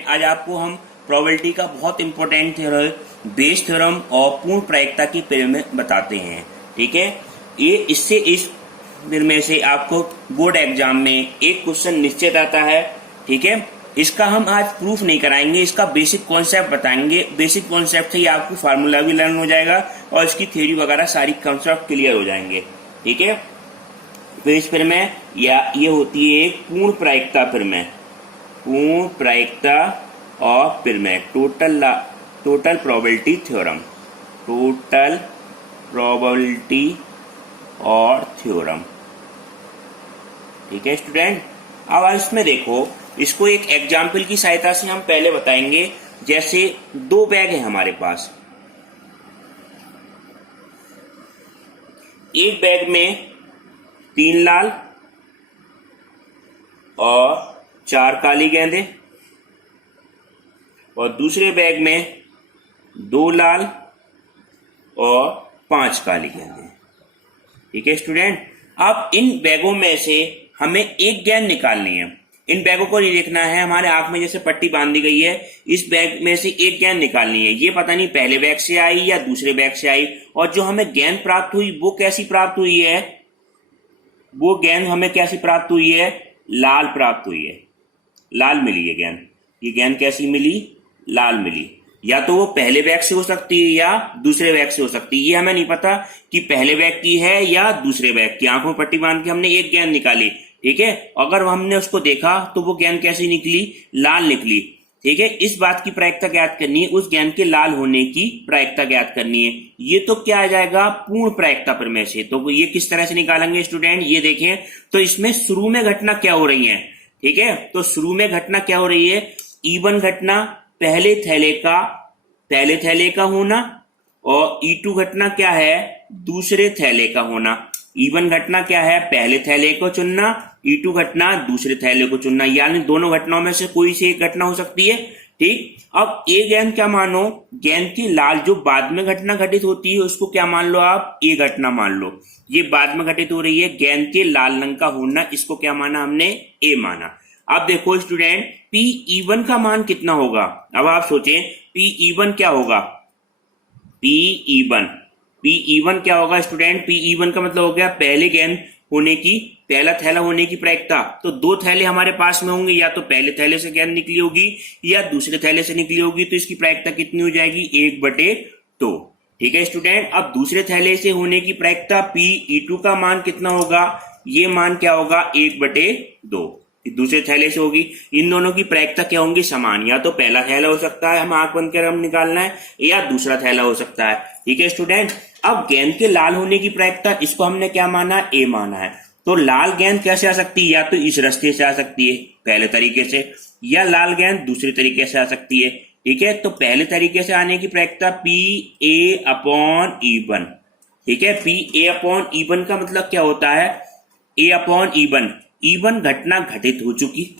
Student, आज आपको हम प्रोबेबिलिटी का बहुत इंपॉर्टेंट थ्योरम, बेस थ्योरम और पूर्ण प्रायिकता की प्रमेय बताते हैं। ठीक है, ये इससे इस प्रमेय से आपको बोर्ड एग्जाम में एक क्वेश्चन निश्चित आता है। ठीक है, इसका हम आज प्रूफ नहीं कराएंगे, इसका बेसिक कॉन्सेप्ट बताएंगे। बेसिक कॉन्सेप्ट से ही आपको फार्मूला भी लर्न हो जाएगा और इसकी थ्योरी वगैरह सारी कॉन्सेप्ट क्लियर हो जाएंगे। ठीक है, बेस प्रमेय या ये होती है एक पूर्ण प्रायिकता प्रमेय, पूर्ण प्रायिकता और प्रमेय, total probability theorem, total probability और थ्योरम। ठीक है स्टूडेंट, अब इसमें देखो, इसको एक एग्जाम्पल की सहायता से हम पहले बताएंगे। जैसे दो बैग है हमारे पास, एक बैग में 3 लाल और 4 काली गेंदें और दूसरे बैग में 2 लाल और 5 काली गेंदें। ठीक है स्टूडेंट, अब इन बैगों में से हमें एक गेंद निकालनी है। इन बैगों को नहीं देखना है, हमारे आंख में जैसे पट्टी बांधी गई है, इस बैग में से एक गेंद निकालनी है। ये पता नहीं पहले बैग से आई या दूसरे बैग से आई, और जो हमें गेंद प्राप्त हुई वो कैसी प्राप्त हुई है, वो गेंद हमें कैसी प्राप्त हुई है, लाल प्राप्त हुई है, लाल मिली है गेंद। ये गेंद कैसी मिली, लाल मिली। या तो वो पहले बैग से हो सकती है या दूसरे बैग से हो सकती है, ये हमें नहीं पता कि पहले बैग की है या दूसरे बैग की। आंखों में पट्टी बांध के हमने एक गेंद निकाली, ठीक है, अगर हमने उसको देखा तो वो गेंद कैसी निकली, लाल निकली। ठीक है, इस बात की प्रायिकता ज्ञात करनी है, उस गेंद के लाल होने की प्रायिकता ज्ञात करनी है। ये तो क्या आ जाएगा, पूर्ण प्रायिकता प्रमेय से। तो ये किस तरह से निकालेंगे स्टूडेंट, ये देखें। तो इसमें शुरू में घटना क्या हो रही है, ठीक है, तो शुरू में घटना क्या हो रही है, E1 घटना पहले थैले का होना, और E2 घटना क्या है, दूसरे थैले का होना। E1 घटना क्या है, पहले थैले को चुनना, E2 घटना दूसरे थैले को चुनना, यानी दोनों घटनाओं में से कोई से एक घटना हो सकती है। ठीक, अब ए गेंद क्या मानो, गेंद की लाल जो बाद में घटना घटित होती है उसको क्या मान लो आप, ए घटना मान लो। ये बाद में घटित हो रही है, गेंद के लाल रंग का होना, इसको क्या माना हमने, ए माना। अब देखो स्टूडेंट, Pe1 का मान कितना होगा। अब आप सोचें Pe1 क्या होगा, Pe1 क्या होगा स्टूडेंट, Pe1 का मतलब हो गया पहले गेंद होने की, पहला थैला होने की प्रायिकता। तो 2 थैले हमारे पास में होंगे, या तो पहले थैले से गेंद निकली होगी या दूसरे थैले से निकली होगी, तो इसकी प्रायिकता कितनी हो जाएगी, 1/2। ठीक है स्टूडेंट, अब दूसरे थैले से होने की प्रायिकता Pe2 का मान कितना होगा, ये मान क्या होगा, 1/2 दूसरे थैले से होगी। इन दोनों की प्रायिकता क्या होंगी, समान। या तो पहला थैला हो सकता है, हम आंख बंद कर हम निकालना है, या दूसरा थैला हो सकता है। ठीक है स्टूडेंट, अब गेंद के लाल होने की प्रायिकता, इसको हमने क्या माना, ए माना है। तो लाल गेंद कैसे आ सकती है, या तो इस रास्ते से आ सकती है पहले तरीके से, या लाल गेंद दूसरे तरीके से आ सकती है। ठीक है, तो पहले तरीके से आने की प्रायिकता PA/E1। ठीक है, PA/E1 का मतलब क्या होता है, A/E1, E1 घटना घटित हो चुकी,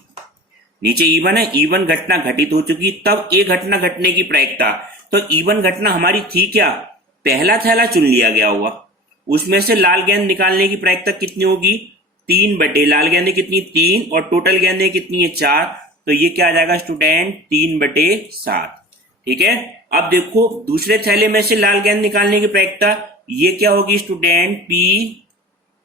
नीचे E1 है, E1 घटना घटित हो चुकी, तब ए घटना घटने की प्रायिकता। तो E1 घटना हमारी थी क्या, पहला थैला चुन लिया गया होगा, उसमें से लाल गेंद निकालने की प्रायिकता कितनी होगी, 3/, लाल गेंदें कितनी, 3, और टोटल गेंदें कितनी है, 4। तो ये क्या आ जाएगा स्टूडेंट, 3/7। ठीक है, अब देखो दूसरे थैले में से लाल गेंद निकालने की प्रायिकता, ये क्या होगी स्टूडेंट,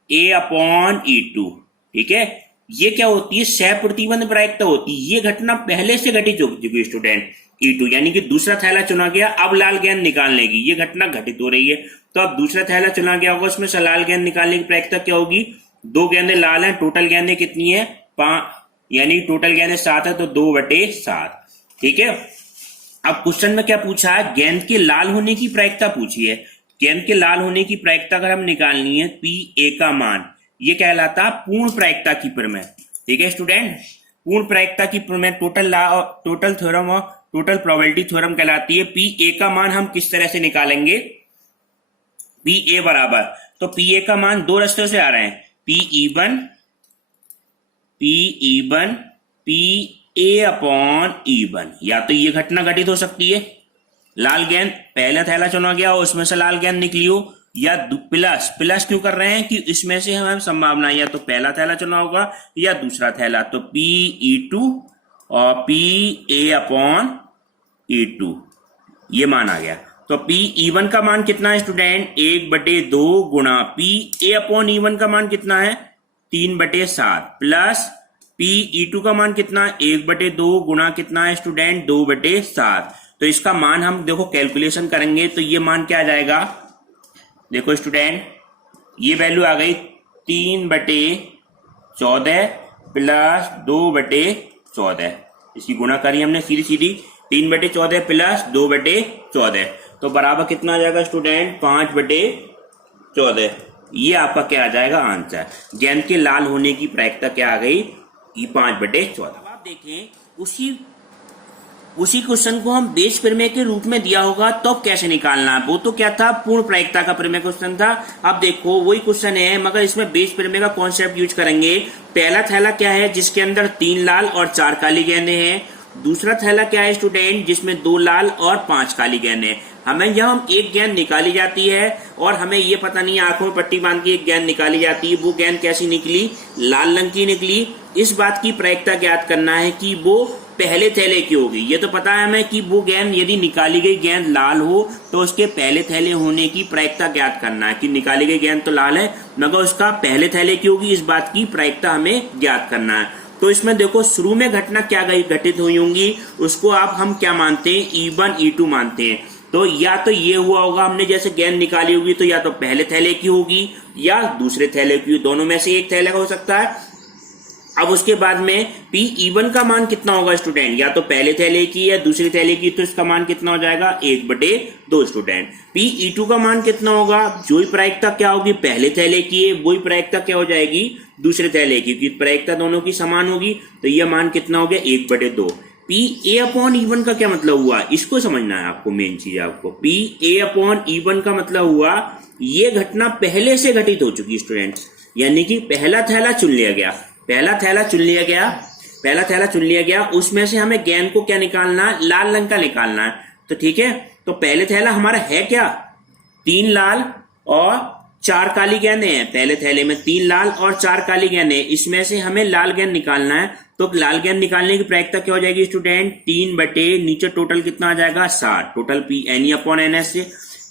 PA/E2। ठीक है, ये क्या होती है, सहप्रतिबंध प्रायिकता होती है। ये घटना पहले से घटित हो चुकी है स्टूडेंट, E2, यानी कि दूसरा थैला चुना गया, अब लाल गेंद निकालने की ये घटना घटित हो रही है। तो अब दूसरा थैला चुना गया होगा, उसमें से लाल गेंद निकालने की प्रायिकता क्या होगी, 2 गेंदें लाल हैं, टोटल गेंदें कितनी है, 5, यानी टोटल गेंदें 7 है, तो 2/7। ठीक है, अब क्वेश्चन में क्या पूछा है, गेंद के लाल होने की प्रायिकता पूछी है। गेंद के लाल होने की प्रायिकता अगर हम निकालनी है, Pa का मान, ये कहलाता पूर्ण प्रायिकता की प्रमेय। ठीक है स्टूडेंट, पूर्ण प्रायिकता की प्रमेय टोटल थ्योरम और टोटल प्रोबेबिलिटी थ्योरम कहलाती है। Pa का मान हम किस तरह से निकालेंगे, Pa बराबर, तो Pa का मान 2 रास्तों से आ रहे हैं, PE1 PA/E1, या तो ये घटना घटित हो सकती है, लाल गेंद पहला थैला चुना गया हो, उसमें से लाल गेंद निकली हो, या प्लस क्यों कर रहे हैं कि इसमें से हमें संभावना या तो पहला थैला चुना होगा या दूसरा थैला, तो PE2 और P A upon E two, ये मान आ गया। तो पी ई वन का मान कितना है स्टूडेंट, 1/2 गुणा P A upon E one का मान कितना है 3/7 प्लस पी ई टू का मान कितना 1/2 गुणा कितना है स्टूडेंट 2/7। तो इसका मान हम देखो कैलकुलेशन करेंगे तो ये मान क्या आ जाएगा, देखो स्टूडेंट ये वैल्यू आ गई 3/14 प्लस 2/14, इसकी गुणा करी हमने सीधी सीधी 3/14 प्लस 2/14, तो बराबर कितना आ जाएगा स्टूडेंट 5/14। ये आपका क्या आ जाएगा आंसर। गेंद के लाल होने की प्रायिकता क्या आ गई, ये 5/14। अब आप देखें उसी क्वेश्चन को हम बेस प्रमेय के रूप में दिया होगा तो कैसे निकालना है, वो तो क्या था पूर्ण प्रायिकता का प्रमेय क्वेश्चन था। अब देखो वही क्वेश्चन है मगर इसमें बेस प्रमेय का कॉन्सेप्ट यूज करेंगे। पहला थैला क्या है जिसके अंदर 3 लाल और 4 काली गेंदें हैं। दूसरा थैला क्या है स्टूडेंट जिसमें 2 लाल और 5 काली गेंदें हैं। हमें यह एक गेंद निकाली जाती है और हमें ये पता नहीं आंखों में पट्टी बांध के एक गेंद निकाली जाती है, वो गेंद कैसी निकली, लाल रंग की निकली। इस बात की प्रायिकता ज्ञात करना है कि वो पहले थैले की होगी। ये तो पता है हमें कि वो गेंद यदि निकाली गई गेंद लाल हो तो उसके पहले थैले होने की प्रायिकता ज्ञात करना है कि निकाली गई गेंद तो लाल है मगर उसका पहले थैले की होगी, इस बात की प्रायिकता हमें ज्ञात करना है। तो इसमें देखो शुरू में घटना क्या घटित हुई होंगी उसको हम क्या मानते हैं, E1 E2 मानते हैं। तो या तो ये हुआ होगा हमने जैसे गेंद निकाली होगी तो या तो पहले थैले की होगी या दूसरे थैले की, दोनों में से एक थैले का हो सकता है। अब उसके बाद में पी E1 का मान कितना होगा स्टूडेंट, या तो पहले थैले की या दूसरे थैले की, तो इसका मान कितना हो जाएगा 1/2 स्टूडेंट। पी E2 का मान कितना होगा, जो ही प्रायिकता क्या होगी पहले थैले की है वही प्रायिकता क्या हो जाएगी दूसरे थैले की, क्योंकि प्रायिकता दोनों की समान होगी। तो यह मान कितना हो गया 1/2। पी ए अपॉन E1 का क्या मतलब हुआ, इसको समझना है आपको। मेन चीज आपको पी ए अपॉन E1 का मतलब हुआ ये घटना पहले से घटित हो चुकी स्टूडेंट, यानी कि पहला थैला चुन लिया गया, उसमें से हमें गेंद को क्या निकालना है, लाल रंग का निकालना है। तो ठीक है, तो पहले थैला हमारा है क्या 3 लाल और 4 काली गेंदें हैं। पहले थैले में 3 लाल और 4 काली गेंदें, इसमें से हमें लाल गेंद निकालना है। तो लाल गेंद निकालने की प्रायिकता क्या हो जाएगी स्टूडेंट 3/ नीचे टोटल कितना आ जाएगा 60, total P N upon N S से।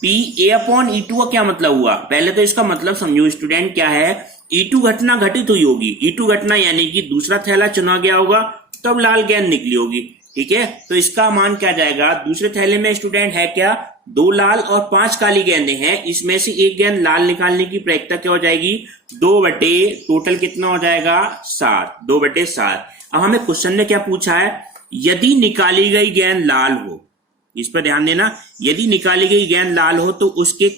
पी ए अपॉन E2 का क्या मतलब हुआ, पहले तो इसका मतलब समझो स्टूडेंट क्या है, E2 घटना घटित हुई होगी। E2 घटना यानी कि दूसरा थैला चुना गया होगा तब लाल गेंद निकली होगी। ठीक है, तो इसका मान क्या जाएगा, दूसरे थैले में स्टूडेंट है क्या 2 लाल और 5 काली गेंदें हैं, इसमें से एक गेंद लाल निकालने की प्रायिकता क्या हो जाएगी 2/ टोटल कितना हो जाएगा 60, 2/7। अब हमें क्वेश्चन ने क्या पूछा है, यदि निकाली गई गेंद लाल हो, इस पर ध्यान देना, यदि निकाली गई गेंद लाल हो तो उसके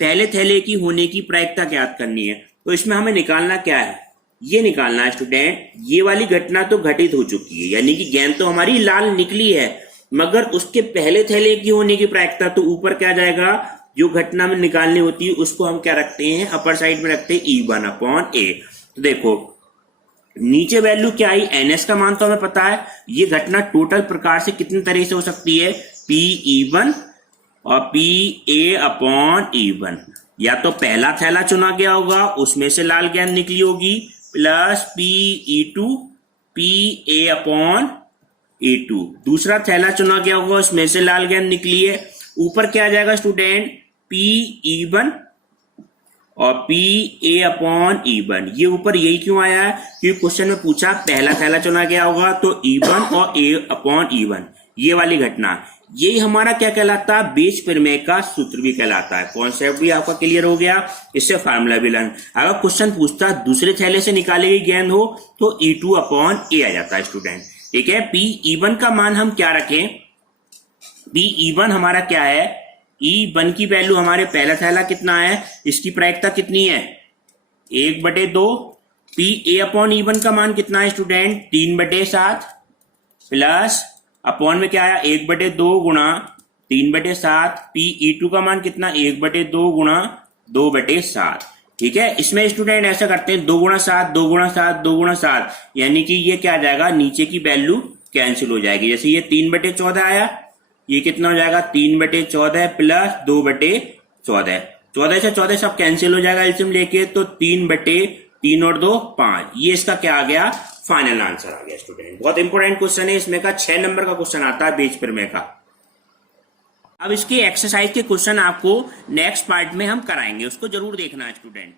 पहले थैले की होने की प्रायिकता ज्ञात करनी है। तो इसमें हमें निकालना क्या है, ये निकालना है स्टूडेंट, ये वाली घटना तो घटित हो चुकी है, यानी कि गेंद तो हमारी लाल निकली है मगर उसके पहले थैले की होने की प्रायिकता, तो ऊपर क्या जाएगा, जो घटना में निकालनी होती है उसको हम क्या रखते हैं अपर साइड में रखते हैं E1 अपॉन ए। तो देखो नीचे वैल्यू क्या आई, NS का मान तो हमें पता है, ये घटना टोटल प्रकार से कितनी तरह से हो सकती है PE1 और PA अपॉन E1, या तो पहला थैला चुना गया होगा उसमें से लाल गेंद निकली होगी plus PE2 PA upon E2, दूसरा थैला चुना गया होगा उसमें से लाल गेंद निकली है, ऊपर क्या आ जाएगा स्टूडेंट PE1 और PA अपॉन E1। ये ऊपर यही क्यों आया है, क्योंकि क्वेश्चन में पूछा पहला थैला चुना गया होगा तो E1 और A अपॉन E1, ये वाली घटना, यही हमारा क्या कहलाता है बेस प्रमेय का सूत्र भी कहलाता है। कॉन्सेप्ट भी आपका क्लियर हो गया, इससे फार्मूला भी लर्न। अगर क्वेश्चन पूछता है दूसरे थैले से निकाली गई गेंद हो तो E2 अपॉन A आ जाता है स्टूडेंट। ठीक है, PE1 का मान हम क्या रखें, PE1 हमारा क्या है, E1 की वैल्यू हमारे पहला थैला कितना है, इसकी प्रायिकता कितनी है 1/2। PA अपॉन E1 का मान कितना है स्टूडेंट 3/7 प्लस अपॉन में क्या आया 1/2 गुणा 3/7। PE2 का मान कितना 1/2 गुणा 2/7। ठीक है, इसमें स्टूडेंट ऐसा करते हैं 2 गुणा 7 2 गुणा 7 2 गुणा 7, यानी कि ये क्या आ जाएगा नीचे की वैल्यू कैंसिल हो जाएगी। जैसे ये 3/14 आया, ये कितना हो जाएगा 3/14 प्लस 2/14, 14 से 14 सब कैंसिल हो जाएगा एलसीएम लेके, तो 3/14 3 और 2 5, ये इसका क्या आ गया, फाइनल आंसर आ गया स्टूडेंट। बहुत इंपॉर्टेंट क्वेश्चन है इसमें का, 6 नंबर का क्वेश्चन आता है पेज पर में का। अब इसके एक्सरसाइज के क्वेश्चन आपको नेक्स्ट पार्ट में हम कराएंगे, उसको जरूर देखना है स्टूडेंट।